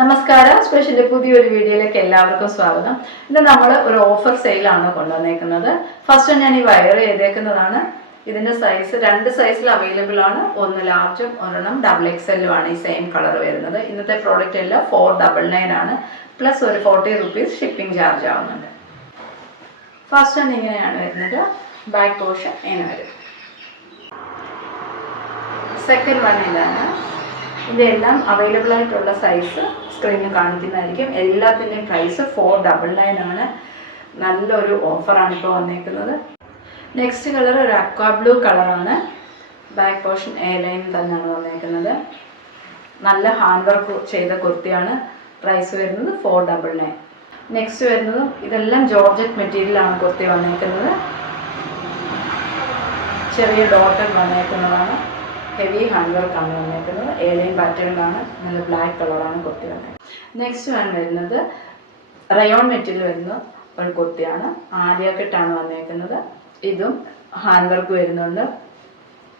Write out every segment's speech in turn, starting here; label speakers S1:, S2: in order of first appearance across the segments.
S1: നമസ്കാരം സ്പെഷ്യലി പുതിയൊരു വീഡിയോയിലേക്ക് എല്ലാവർക്കും സ്വാഗതം ഇന്ന് നമ്മൾ ഒരു ഓഫർ സെയിലാണ് കൊണ്ടുവന്നേക്കുന്നത് ഫസ്റ്റ് ഞാൻ ഈ വയർ ചെയ്തേക്കുന്നതാണ് ഇതിന്റെ സൈസ് രണ്ട് സൈസിൽ അവൈലബിൾ ആണ് ഒന്ന് ലാർജും ഒരെണ്ണം ഡബിൾ എക്സെല്ലും ആണ് ഈ സെയിം കളർ വരുന്നത് ഇന്നത്തെ പ്രോഡക്റ്റ് എല്ലാം ഫോർ ഡബിൾ നയൻ ആണ് പ്ലസ് ഒരു ഫോർട്ടി റുപ്പീസ് ഷിപ്പിംഗ് ചാർജ് ആവുന്നുണ്ട് ഫസ്റ്റ് ഒന്ന് ഇങ്ങനെയാണ് വരുന്നത് ബാക്ക് പോർഷൻ ഇങ്ങനെ വരും സെക്കൻഡ് വൺ ഇതാണ് ഇതെല്ലാം അവൈലബിൾ ആയിട്ടുള്ള സൈസ് സ്ക്രീനിൽ കാണിക്കുന്നതായിരിക്കും എല്ലാത്തിൻ്റെയും പ്രൈസ് ഫോർ ഡബിൾ നയൻ ആണ് നല്ലൊരു ഓഫറാണ് ഇപ്പോൾ വന്നേക്കുന്നത് നെക്സ്റ്റ് കളർ ഒരു അക്വാ ബ്ലൂ കളറാണ് ബാക്ക് പോർഷൻ എ ലൈൻ തന്നെയാണ് വന്നേക്കുന്നത് നല്ല ഹാൻഡ് വർക്ക് ചെയ്ത കുർത്തിയാണ് പ്രൈസ് വരുന്നത് ഫോർ ഡബിൾ നയൻ നെക്സ്റ്റ് വരുന്നത് ഇതെല്ലാം ജോർജറ്റ് മെറ്റീരിയലാണ് കുർത്തി വന്നേക്കുന്നത് ചെറിയ ഡോട്ടൻ വന്നേക്കുന്നതാണ് ഹെവി ഹാൻഡ് ആണ് വന്നേക്കുന്നത് ഏഴയും ആണ് നല്ല ബ്ലാക്ക് കളറാണ് കുർത്തി വന്നത് നെക്സ്റ്റ് വൺ വരുന്നത് റയോൺ മെറ്റീരിയൽ വരുന്ന ഒരു കുർത്തിയാണ് ആദ്യക്കെട്ടാണ് വന്നേക്കുന്നത് ഇതും ഹാൻഡ് വർക്ക് വരുന്നുണ്ട്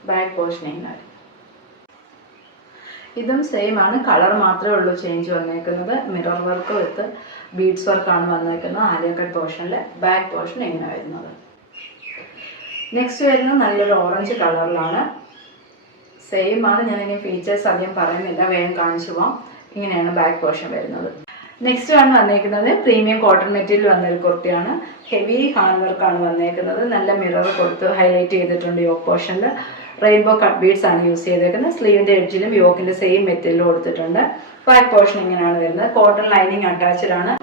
S1: ബാക്ക് പോർഷനിങ് ഇതും സെയിം ആണ് കളർ മാത്രമേ ഉള്ളൂ ചേഞ്ച് വന്നേക്കുന്നത് മിറർ വർക്ക് വിത്ത് ബീഡ്സ് വർക്കാണ് വന്നേക്കുന്നത് ആലിയക്കട്ട് പോർഷനിൽ ബാക്ക് പോർഷൻ ഇങ്ങനെ വരുന്നത് നെക്സ്റ്റ് വരുന്നത് നല്ലൊരു ഓറഞ്ച് കളറിലാണ് സെയിം ആണ് ഞാൻ ഇനി ഫീച്ചേഴ്സ് അധികം പറയുന്നില്ല വേഗം കാണിച്ചു പോവാം ഇങ്ങനെയാണ് ബാക്ക് പോർഷൻ വരുന്നത് നെക്സ്റ്റ് ആണ് വന്നേക്കുന്നത് പ്രീമിയം കോട്ടൺ മെറ്റീരിയൽ വന്ന ഒരു കുർത്തിയാണ് ഹെവി ഹാൻഡ് വർക്ക് ആണ് വന്നേക്കുന്നത് നല്ല മിറർ കൊടുത്ത് ഹൈലൈറ്റ് ചെയ്തിട്ടുണ്ട് യോക്ക് പോർഷനിൽ റെയിൻബോ കട്ട് ബീഡ്സ് ആണ് യൂസ് ചെയ്തേക്കുന്നത് സ്ലീവിൻ്റെ എഡ്ജിലും യോക്കിൻ്റെ സെയിം മെറ്റീരിയൽ കൊടുത്തിട്ടുണ്ട് ബാക്ക് പോർഷൻ ഇങ്ങനെയാണ് വരുന്നത് കോട്ടൺ ലൈനിങ് അറ്റാച്ച്ഡ് ആണ്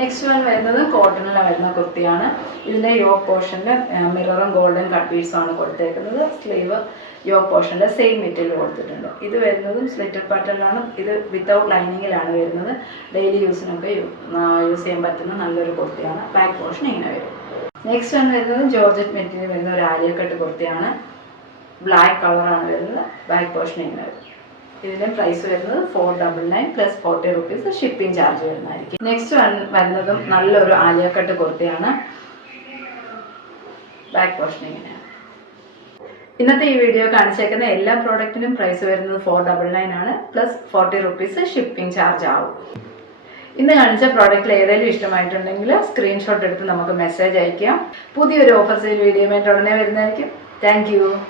S1: നെക്സ്റ്റ് വൺ വരുന്നത് കോട്ടണിൽ വരുന്ന കുർത്തിയാണ് ഇതിൻ്റെ യോക്ക് പോർഷനിൽ മിററും ഗോൾഡൻ കട്ട് ബീഡ്സും ആണ് കൊടുത്തേക്കുന്നത് സ്ലീവ് യോ പോർഷൻ്റെ സെയിം മെറ്റീരിയൽ കൊടുത്തിട്ടുണ്ട് ഇത് വരുന്നതും സ്ലിറ്റർ പാറ്റേണാണ് ഇത് വിത്തൗട്ട് ലൈനിങ്ങിലാണ് വരുന്നത് ഡെയിലി യൂസിനൊക്കെ യൂസ് ചെയ്യാൻ പറ്റുന്ന നല്ലൊരു കുർത്തിയാണ് ബാക്ക് പോർഷൻ ഇങ്ങനെ വരും നെക്സ്റ്റ് വന്ന് വരുന്നത് ജോർജറ്റ് മെറ്റീരിയൽ വരുന്ന ഒരു ആലിയക്കട്ട് കുർത്തിയാണ് ബ്ലാക്ക് കളറാണ് വരുന്നത് ബാക്ക് പോർഷൻ ഇങ്ങനെ വരും ഇതിൻ്റെ പ്രൈസ് വരുന്നത് four double nine plus forty rupees shipping charge വരുന്നതായിരിക്കും നെക്സ്റ്റ് വരുന്നതും നല്ലൊരു ആലിയക്കട്ട് കുർത്തിയാണ് ബാക്ക് പോർഷൻ ഇങ്ങനെയാണ് ഇന്നത്തെ ഈ വീഡിയോ കാണിച്ചേക്കുന്ന എല്ലാ പ്രോഡക്റ്റിനും പ്രൈസ് വരുന്നത് ഫോർ ഡബിൾ നയൻ ആണ് plus forty rupees shipping charge ആവും ഇന്ന് കാണിച്ച പ്രോഡക്റ്റിൽ ഏതെങ്കിലും ഇഷ്ടമായിട്ടുണ്ടെങ്കിൽ സ്ക്രീൻഷോട്ട് എടുത്ത് നമുക്ക് മെസ്സേജ് അയക്കാം പുതിയൊരു ഓഫർ സെയിൽ വീഡിയോ ആയിട്ട് ഉടനെ വരുന്നതായിരിക്കും താങ്ക്